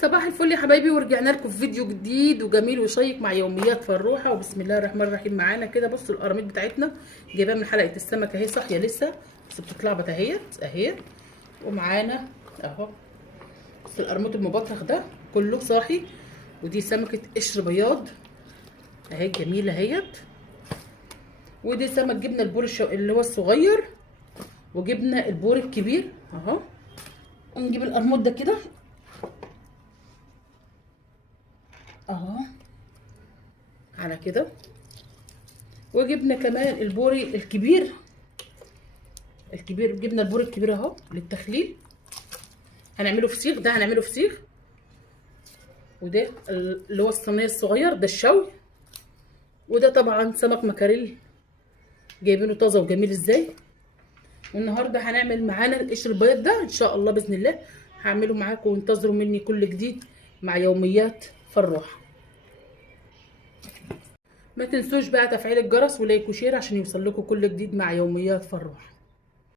صباح الفل يا حبايبي، ورجعنا لكم في فيديو جديد وجميل وشيق مع يوميات فروحه. وبسم الله الرحمن الرحيم. معانا كده بصوا القراميط بتاعتنا، جايباها من حلقه السمك اهي، صاحيه لسه بس بتتلعبط اهي. ومعانا اهو بصوا القرموط المبطخ ده كله صاحي. ودي سمكه قشر بياض اهي جميله اهيت. ودي سمك جبنا البور اللي هو الصغير، وجبنا البور الكبير اهو. ونجيب القرموط ده كده اهو على كده، وجبنا كمان البوري الكبير جبنا البوري الكبير اهو للتخليل. هنعمله فسيخ، ده هنعمله فسيخ. وده اللي هو الصينيه الصغير ده الشوي. وده طبعا سمك مكاريل جايبينه طازه وجميل ازاي. والنهارده هنعمل معانا القشر البيض ده ان شاء الله باذن الله، هعمله معاكم وانتظروا مني كل جديد مع يوميات فروحه. ما تنسوش بقى تفعيل الجرس ولايك وشير عشان يوصل لكم كل جديد مع يوميات فروحه.